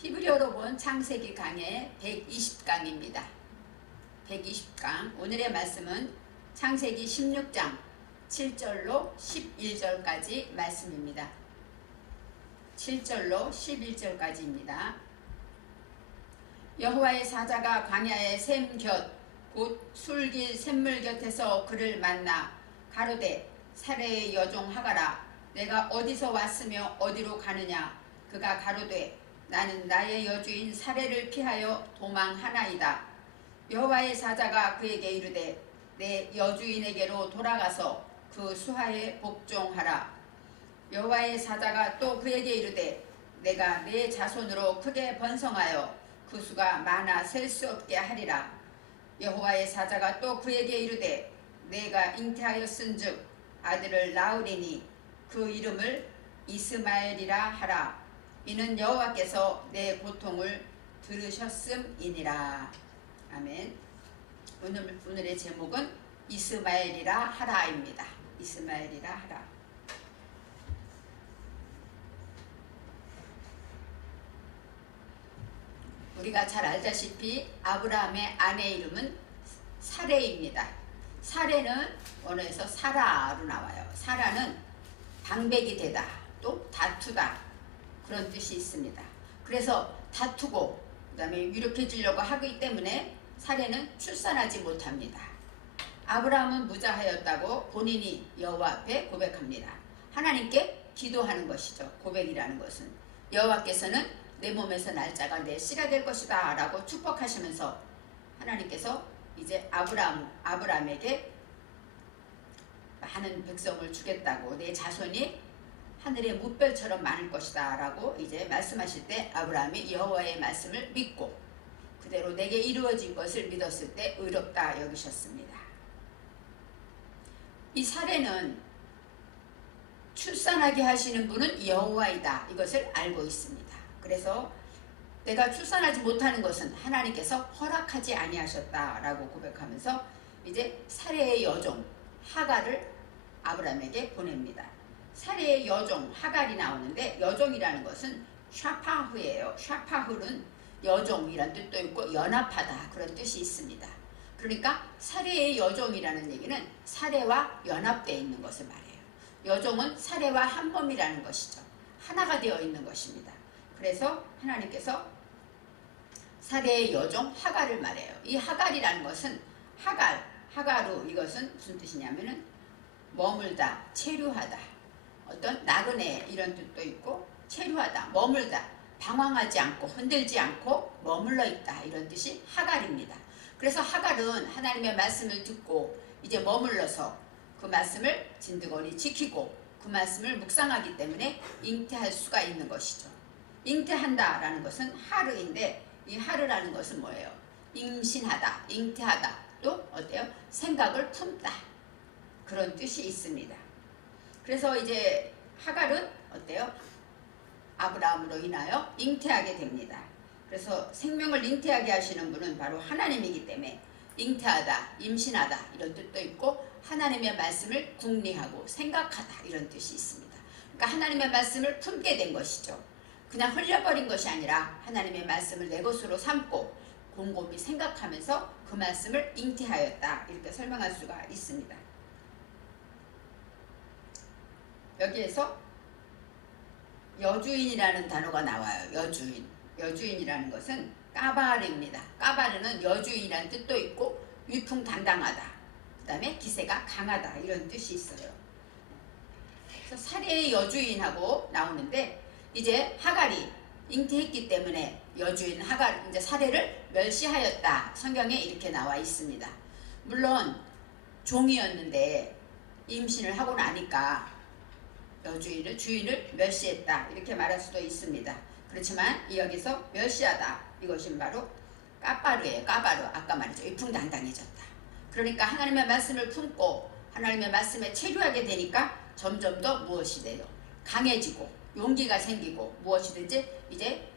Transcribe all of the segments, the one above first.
히브리어로 본 창세기 강의 120강입니다. 120강 오늘의 말씀은 창세기 16장 7절로 11절까지 말씀입니다. 7절로 11절까지입니다. 여호와의 사자가 광야의 샘 곁 곧 술길 샘물 곁에서 그를 만나 가로되 사레의 여종 하가라 내가 어디서 왔으며 어디로 가느냐. 그가 가로되 나는 나의 여주인 사레를 피하여 도망하나이다. 여호와의 사자가 그에게 이르되 내 여주인에게로 돌아가서 그 수하에 복종하라. 여호와의 사자가 또 그에게 이르되 내가 내 자손으로 크게 번성하여 그 수가 많아 셀 수 없게 하리라. 여호와의 사자가 또 그에게 이르되 내가 잉태하였은즉 아들을 낳으리니 그 이름을 이스마엘이라 하라. 이는 여호와께서 내 고통을 들으셨음이니라. 아멘. 오늘의 제목은 이스마엘이라 하라입니다. 이스마엘이라 하라. 우리가 잘 알다시피 아브라함의 아내 이름은 사레입니다. 사레는 원어에서 사라로 나와요. 사라는 방백이 되다, 또 다투다 그런 뜻이 있습니다. 그래서 다투고 그 다음에 유력해지려고 하기 때문에 사레는 출산하지 못합니다. 아브라함은 무자하였다고 본인이 여호와 앞에 고백합니다. 하나님께 기도하는 것이죠. 고백이라는 것은 여호와께서는 내 몸에서 날짜가 내 씨가 될 것이다 라고 축복하시면서 하나님께서 이제 아브라함에게 많은 백성을 주겠다고 내 자손이 하늘의 뭇별처럼 많을 것이다 라고 이제 말씀하실 때 아브라함이 여호와의 말씀을 믿고 그대로 내게 이루어진 것을 믿었을 때 의롭다 여기셨습니다. 이 사례는 출산하게 하시는 분은 여호와이다 이것을 알고 있습니다. 그래서 내가 출산하지 못하는 것은 하나님께서 허락하지 아니하셨다라고 고백하면서 이제 사레의 여종 하갈을 아브라함에게 보냅니다. 사레의 여종 하갈이 나오는데 여종이라는 것은 샤파흐예요. 샤파흐는 여종이란 뜻도 있고 연합하다 그런 뜻이 있습니다. 그러니까 사레의 여종이라는 얘기는 사레와 연합되어 있는 것을 말해요. 여종은 사레와 한 몸이라는 것이죠. 하나가 되어 있는 것입니다. 그래서 하나님께서 사레의 여종 하갈을 말해요. 이 하갈이라는 것은 하가루 이것은 무슨 뜻이냐면은 머물다, 체류하다, 어떤 나그네 이런 뜻도 있고 체류하다, 머물다, 방황하지 않고 흔들지 않고 머물러 있다 이런 뜻이 하갈입니다. 그래서 하갈은 하나님의 말씀을 듣고 이제 머물러서 그 말씀을 진드거리 지키고 그 말씀을 묵상하기 때문에 잉태할 수가 있는 것이죠. 잉태한다 라는 것은 하르인데 이 하르라는 것은 뭐예요? 임신하다, 잉태하다, 또 어때요? 생각을 품다 그런 뜻이 있습니다. 그래서 이제 하갈은 어때요? 아브라함으로 인하여 잉태하게 됩니다. 그래서 생명을 잉태하게 하시는 분은 바로 하나님이기 때문에 잉태하다, 임신하다 이런 뜻도 있고 하나님의 말씀을 궁리하고 생각하다 이런 뜻이 있습니다. 그러니까 하나님의 말씀을 품게 된 것이죠. 그냥 흘려버린 것이 아니라 하나님의 말씀을 내 것으로 삼고 곰곰이 생각하면서 그 말씀을 잉태하였다 이렇게 설명할 수가 있습니다. 여기에서 여주인이라는 단어가 나와요. 여주인이라는 것은 까바르입니다. 까바르는 여주인이라는 뜻도 있고 위풍당당하다, 그 다음에 기세가 강하다 이런 뜻이 있어요. 그래서 사레의 여주인하고 나오는데 이제 하갈이 잉태했기 때문에 여주인 하갈 이제 사레를 멸시하였다 성경에 이렇게 나와 있습니다. 물론 종이었는데 임신을 하고 나니까 주인을 멸시했다 이렇게 말할 수도 있습니다. 그렇지만 여기서 멸시하다 이것이 바로 까바르예요. 까바르 아까 말했죠. 위풍당당해졌다. 그러니까 하나님의 말씀을 품고 하나님의 말씀에 체류하게 되니까 점점 더 무엇이 돼요? 강해지고 용기가 생기고 무엇이든지 이제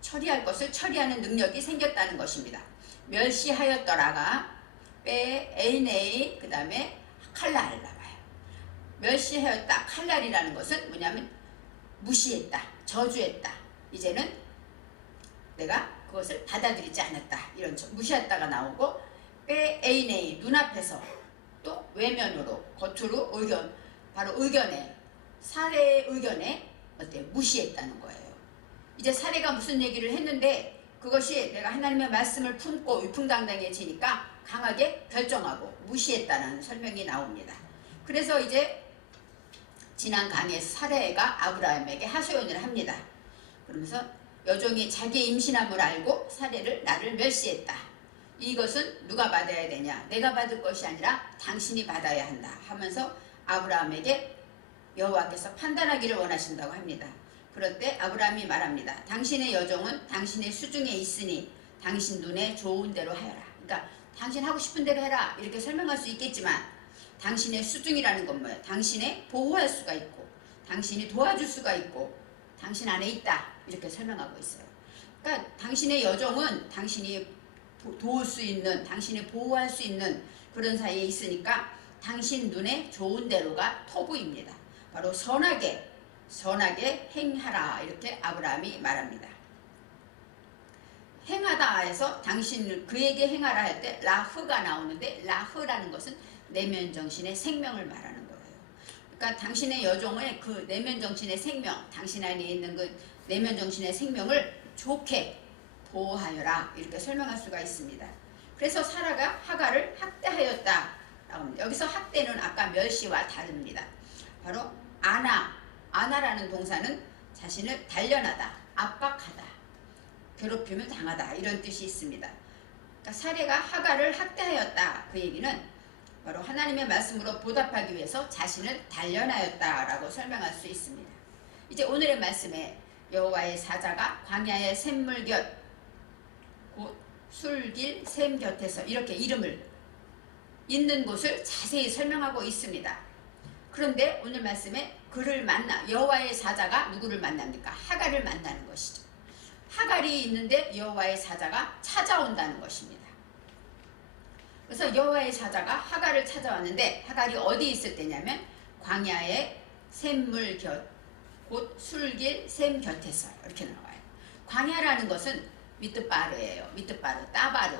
처리할 것을 처리하는 능력이 생겼다는 것입니다. 멸시하였더라가 에이네이 그 다음에 칼날 나와요. 멸시하였다 칼날이라는 것은 뭐냐면 무시했다, 저주했다. 이제는 내가 그것을 받아들이지 않았다. 이런 무시했다가 나오고 빼 에이네이 눈앞에서 또 외면으로 겉으로 의견 바로 의견에 사례의 의견에 어때 무시했다는 거예요. 이제 사례가 무슨 얘기를 했는데 그것이 내가 하나님의 말씀을 품고 위풍당당해지니까 강하게 결정하고 무시했다는 설명이 나옵니다. 그래서 이제 지난 강의에서 사례가 아브라함에게 하소연을 합니다. 그러면서 여종이 자기의 임신함을 알고 사례를 나를 멸시했다. 이것은 누가 받아야 되냐? 내가 받을 것이 아니라 당신이 받아야 한다 하면서 아브라함에게 여호와께서 판단하기를 원하신다고 합니다. 그럴 때 아브라함이 말합니다. 당신의 여종은 당신의 수중에 있으니 당신 눈에 좋은 대로 하여라. 그러니까 당신 하고 싶은 대로 해라 이렇게 설명할 수 있겠지만 당신의 수중이라는 건 뭐예요? 당신의 보호할 수가 있고 당신이 도와줄 수가 있고 당신 안에 있다 이렇게 설명하고 있어요. 그러니까 당신의 여종은 당신이 도울 수 있는 당신이 보호할 수 있는 그런 사이에 있으니까 당신 눈에 좋은 대로가 토부입니다. 바로 선하게 행하라 이렇게 아브라함이 말합니다. 행하다 해서 당신 그에게 행하라 할 때 라흐가 나오는데 라흐라는 것은 내면 정신의 생명을 말하는 거예요. 그러니까 당신의 여종의 그 내면 정신의 생명, 당신 안에 있는 그 내면 정신의 생명을 좋게 보호하여라 이렇게 설명할 수가 있습니다. 그래서 사라가 하가를 학대하였다. 여기서 학대는 아까 멸시와 다릅니다. 바로 아나라는 동사는 자신을 단련하다, 압박하다, 괴롭힘을 당하다 이런 뜻이 있습니다. 그러니까 사례가 하가를 학대하였다. 그 얘기는 바로 하나님의 말씀으로 보답하기 위해서 자신을 단련하였다라고 설명할 수 있습니다. 이제 오늘의 말씀에 여호와의 사자가 광야의 샘물 곁 곧 술길 샘 곁에서 이렇게 이름을 있는 곳을 자세히 설명하고 있습니다. 그런데 오늘 말씀에 그를 만나 여호와의 사자가 누구를 만납니까? 하갈을 만나는 것이죠. 하갈이 있는데 여호와의 사자가 찾아온다는 것입니다. 그래서 여호와의 사자가 하갈을 찾아왔는데 하갈이 어디 있을 때냐면 광야의 샘물 곁 곧 술길 샘 곁에서 이렇게 나와요. 광야라는 것은 미트바르예요. 미트바르, 따바르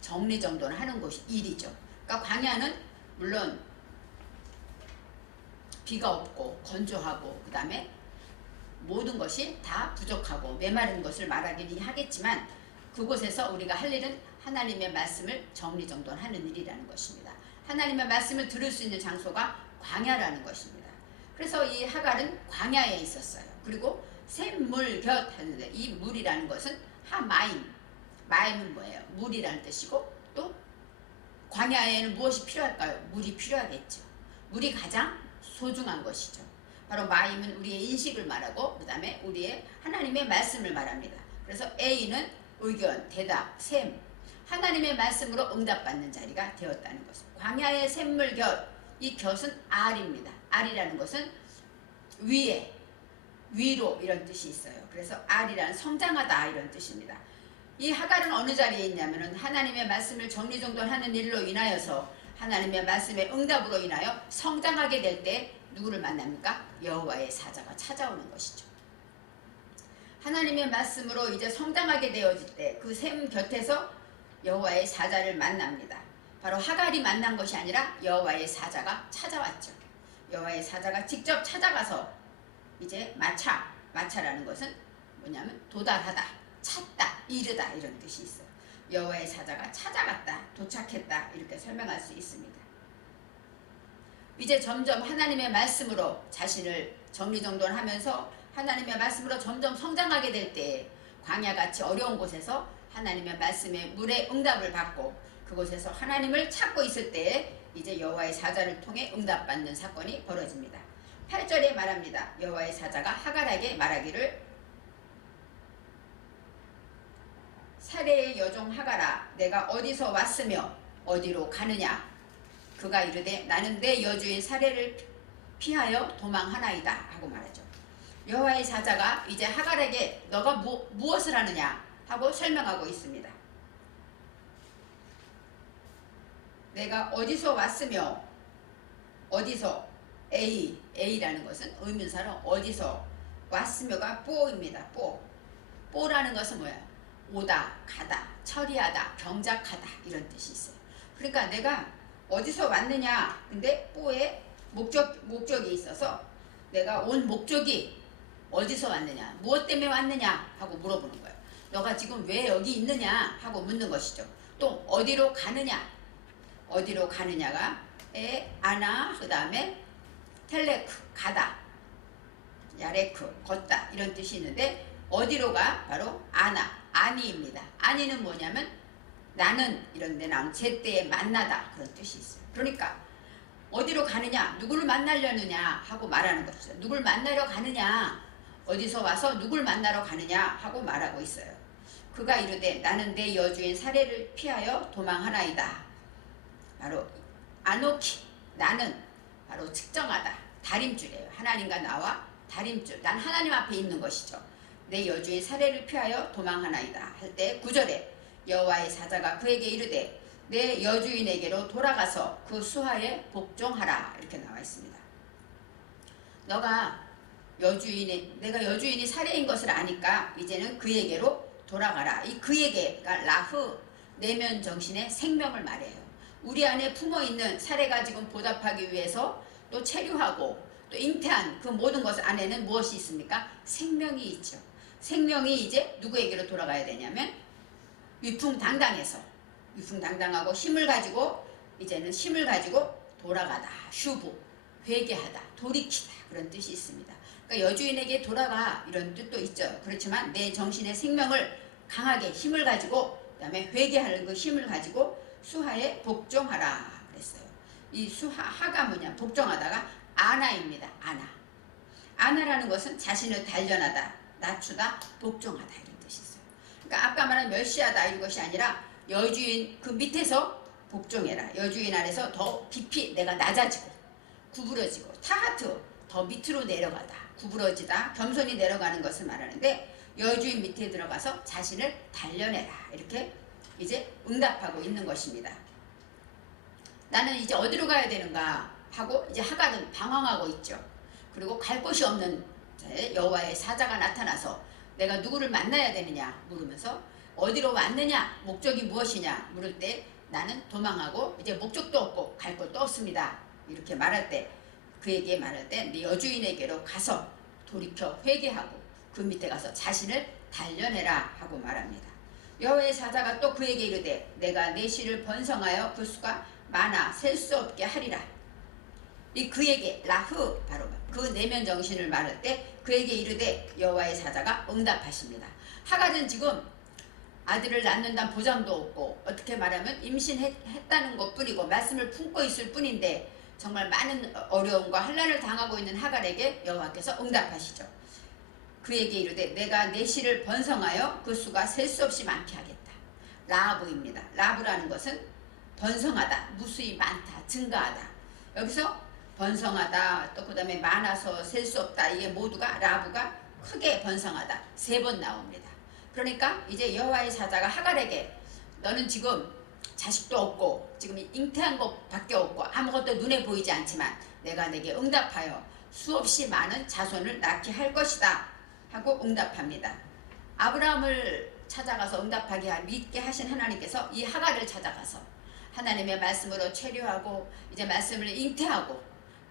정리정돈을 하는 곳이 일이죠. 그러니까 광야는 물론 비가 없고 건조하고 그 다음에 모든 것이 다 부족하고 메마른 것을 말하긴 하겠지만 그곳에서 우리가 할 일은 하나님의 말씀을 정리정돈하는 일이라는 것입니다. 하나님의 말씀을 들을 수 있는 장소가 광야라는 것입니다. 그래서 이 하갈은 광야에 있었어요. 그리고 샘물 곁 하는데 이 물이라는 것은 하마임, 마임은 뭐예요? 물이라는 뜻이고 또 광야에는 무엇이 필요할까요? 물이 필요하겠죠. 물이 가장 소중한 것이죠. 바로 마임은 우리의 인식을 말하고 그 다음에 우리의 하나님의 말씀을 말합니다. 그래서 A는 의견, 대답, 샘 하나님의 말씀으로 응답받는 자리가 되었다는 것입니다. 광야의 샘물 곁, 이 곁은 R입니다. R이라는 것은 위에, 위로 이런 뜻이 있어요. 그래서 R이란 성장하다 이런 뜻입니다. 이 하갈은 어느 자리에 있냐면은 하나님의 말씀을 정리정돈하는 일로 인하여서 하나님의 말씀의 응답으로 인하여 성장하게 될 때 누구를 만납니까? 여호와의 사자가 찾아오는 것이죠. 하나님의 말씀으로 이제 성장하게 되어질 때 그 샘 곁에서 여호와의 사자를 만납니다. 바로 하갈이 만난 것이 아니라 여호와의 사자가 찾아왔죠. 여호와의 사자가 직접 찾아가서 이제 마차라는 것은 뭐냐면 도달하다, 찾다, 이르다 이런 뜻이 있어요. 여호와의 사자가 찾아갔다, 도착했다 이렇게 설명할 수 있습니다. 이제 점점 하나님의 말씀으로 자신을 정리정돈하면서 하나님의 말씀으로 점점 성장하게 될 때 광야같이 어려운 곳에서 하나님의 말씀의 물의 응답을 받고 그곳에서 하나님을 찾고 있을 때 이제 여호와의 사자를 통해 응답받는 사건이 벌어집니다. 8절에 말합니다. 여호와의 사자가 하갈에게 말하기를 사레의 여종 하갈아 내가 어디서 왔으며 어디로 가느냐 그가 이르되 나는 내 여주인 사레를 피하여 도망하나이다 하고 말하죠. 여호와의 사자가 이제 하갈에게 너가 무엇을 하느냐 하고 설명하고 있습니다. 내가 어디서 왔으며 어디서 A라는 것은 의문사로 어디서 왔으며가 뽀입니다. 뽀라는 것은 뭐야? 오다, 가다, 처리하다, 경작하다 이런 뜻이 있어요. 그러니까 내가 어디서 왔느냐, 근데 뽀에 목적이 있어서 내가 온 목적이 어디서 왔느냐, 무엇 때문에 왔느냐 하고 물어보는 거예요. 너가 지금 왜 여기 있느냐 하고 묻는 것이죠. 또 어디로 가느냐, 어디로 가느냐가 아나, 그 다음에 텔레크, 가다, 야레크, 걷다 이런 뜻이 있는데 어디로가 바로 아나, 아니입니다. 아니는 뭐냐면 나는 이런 데 나온 제때에 만나다 그런 뜻이 있어요. 그러니까 어디로 가느냐, 누구를 만나려느냐 하고 말하는 것이죠. 누굴 만나러 가느냐, 어디서 와서 누굴 만나러 가느냐 하고 말하고 있어요. 그가 이르되 나는 내 여주인 사례를 피하여 도망하나이다. 바로 아노키, 나는 바로 측정하다, 다림줄이에요. 하나님과 나와 다림줄, 난 하나님 앞에 있는 것이죠. 내 여주인 사례를 피하여 도망하나이다 할 때 9절에 여호와의 사자가 그에게 이르되 내 여주인에게로 돌아가서 그 수하에 복종하라 이렇게 나와 있습니다. 내가 여주인이 사례인 것을 아니까 이제는 그에게로 돌아가라. 이 그에게가 라흐, 내면 정신의 생명을 말해요. 우리 안에 품어있는 사례가 지금 보답하기 위해서 또 체류하고 또 잉태한 그 모든 것 안에는 무엇이 있습니까? 생명이 있죠. 생명이 이제 누구에게로 돌아가야 되냐면 위풍당당하고 힘을 가지고 이제는 힘을 가지고 돌아가다, 슈부, 회개하다, 돌이키다 그런 뜻이 있습니다. 그러니까 여주인에게 돌아가 이런 뜻도 있죠. 그렇지만 내 정신의 생명을 강하게 힘을 가지고 그다음에 회개하는 그 힘을 가지고 수하에 복종하라 그랬어요. 이 하가 뭐냐, 복종하다가 아나입니다. 아나라는 것은 자신을 단련하다, 낮추다, 복종하다 이런 뜻이 있어요. 그러니까 아까 말한 멸시하다 이것이 아니라 여주인 그 밑에서 복종해라. 여주인 아래서 더 깊이 내가 낮아지고 구부러지고 타하트, 더 밑으로 내려가다, 구부러지다, 겸손히 내려가는 것을 말하는데 여주인 밑에 들어가서 자신을 단련해라 이렇게 이제 응답하고 있는 것입니다. 나는 이제 어디로 가야 되는가 하고 이제 하갈은 방황하고 있죠. 그리고 갈 곳이 없는 여호와의 사자가 나타나서 내가 누구를 만나야 되느냐 물으면서 어디로 왔느냐, 목적이 무엇이냐 물을 때 나는 도망하고 이제 목적도 없고 갈 곳도 없습니다. 이렇게 말할 때, 그에게 말할 때 네 여주인에게로 가서 돌이켜 회개하고 그 밑에 가서 자신을 단련해라 하고 말합니다. 여호와의 사자가 또 그에게 이르되 내가 내 씨를 번성하여 그 수가 많아 셀 수 없게 하리라. 이 그에게 라흐, 바로 그 내면 정신을 말할 때 그에게 이르되 여호와의 사자가 응답하십니다. 하갈은 지금 아들을 낳는다는 보장도 없고 어떻게 말하면 임신했다는 것뿐이고 말씀을 품고 있을 뿐인데 정말 많은 어려움과 환난을 당하고 있는 하갈에게 여호와께서 응답하시죠. 그에게 이르되 내가 내 씨를 번성하여 그 수가 셀 수 없이 많게 하겠다. 라브입니다. 라브라는 것은 번성하다, 무수히 많다, 증가하다. 여기서 번성하다, 또 그 다음에 많아서 셀 수 없다, 이게 모두가 라브가 크게 번성하다 3번 나옵니다. 그러니까 이제 여호와의 사자가 하갈에게 너는 지금 자식도 없고 지금 잉태한 것밖에 없고 아무것도 눈에 보이지 않지만 내가 내게 응답하여 수없이 많은 자손을 낳게 할 것이다 하고 응답합니다. 아브라함을 찾아가서 응답하게 믿게 하신 하나님께서 이 하갈을 찾아가서 하나님의 말씀으로 체류하고 이제 말씀을 잉태하고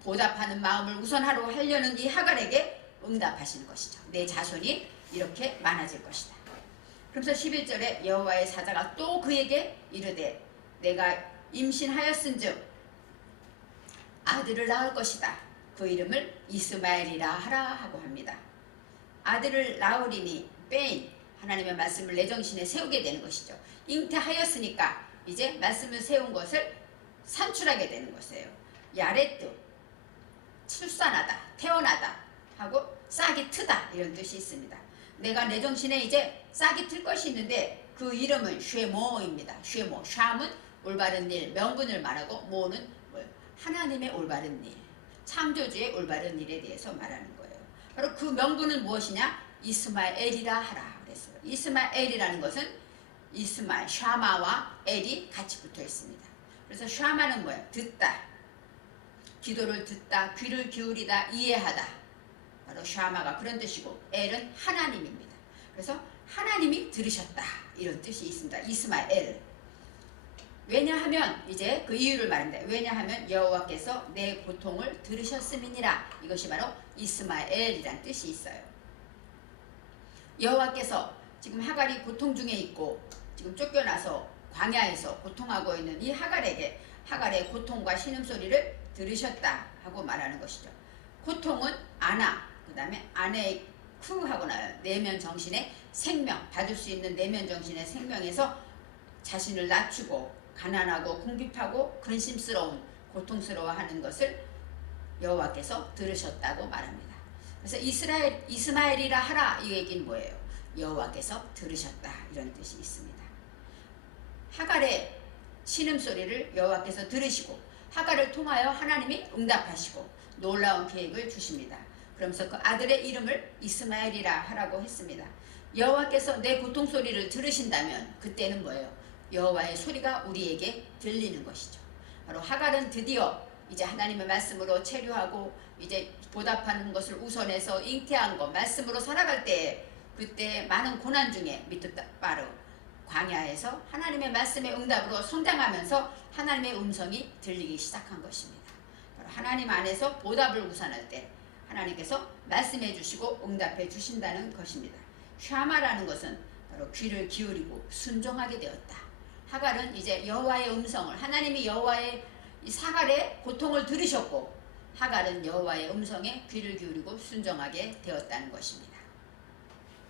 보답하는 마음을 우선하러 하려는 이 하갈에게 응답하시는 것이죠. 내 자손이 이렇게 많아질 것이다. 그래서 11절에 여호와의 사자가 또 그에게 이르되 내가 임신하였은즉 아들을 낳을 것이다. 그 이름을 이스마엘이라 하라 하고 합니다. 아들을 낳으리니 빼인 하나님의 말씀을 내 정신에 세우게 되는 것이죠. 잉태하였으니까 이제 말씀을 세운 것을 산출하게 되는 것이에요. 야레트, 출산하다, 태어나다 하고 싹이 트다 이런 뜻이 있습니다. 내가 내 정신에 이제 싹이 틀 것이 있는데 그 이름은 쉐모입니다. 쉐모, 샴은 올바른 일, 명분을 말하고 모는 하나님의 올바른 일, 창조주의 올바른 일에 대해서 말하는 거예요. 바로 그 명분은 무엇이냐? 이스마엘이라 하라 그랬어요. 이스마엘이라는 것은 이스마엘, 샤마와 엘이 같이 붙어 있습니다. 그래서 샤마는 뭐예요? 듣다, 기도를 듣다, 귀를 기울이다, 이해하다. 바로 샤마가 그런 뜻이고 엘은 하나님입니다. 그래서 하나님이 들으셨다 이런 뜻이 있습니다. 이스마엘. 왜냐하면 이제 그 이유를 말합니다. 왜냐하면 여호와께서 내 고통을 들으셨음이니라. 이것이 바로 이스마엘이란 뜻이 있어요. 여호와께서 지금 하갈이 고통 중에 있고 지금 쫓겨나서 광야에서 고통하고 있는 이 하갈에게 하갈의 고통과 신음소리를 들으셨다 하고 말하는 것이죠. 고통은 아나, 그 다음에 아내의 쿠하고 나요. 내면 정신의 생명, 받을 수 있는 내면 정신의 생명에서 자신을 낮추고 가난하고 궁핍하고 근심스러운 고통스러워하는 것을 여호와께서 들으셨다고 말합니다. 그래서 이스마엘이라 하라 이 얘기는 뭐예요? 여호와께서 들으셨다 이런 뜻이 있습니다. 하갈의 신음소리를 여호와께서 들으시고 하갈을 통하여 하나님이 응답하시고 놀라운 계획을 주십니다. 그러면서 그 아들의 이름을 이스마엘이라 하라고 했습니다. 여호와께서 내 고통소리를 들으신다면 그때는 뭐예요? 여호와의 소리가 우리에게 들리는 것이죠. 바로 하갈은 드디어 이제 하나님의 말씀으로 체류하고 이제 보답하는 것을 우선해서 잉태한 것, 말씀으로 살아갈 때 그때 많은 고난 중에 미뜻바르 광야에서 하나님의 말씀의 응답으로 성장하면서 하나님의 음성이 들리기 시작한 것입니다. 바로 하나님 안에서 보답을 우선할 때 하나님께서 말씀해 주시고 응답해 주신다는 것입니다. 샤마라는 것은 바로 귀를 기울이고 순종하게 되었다. 하갈은 이제 여호와의 음성을 하나님이 여호와의 이 하갈의 고통을 들으셨고 하갈은 여호와의 음성에 귀를 기울이고 순종하게 되었다는 것입니다.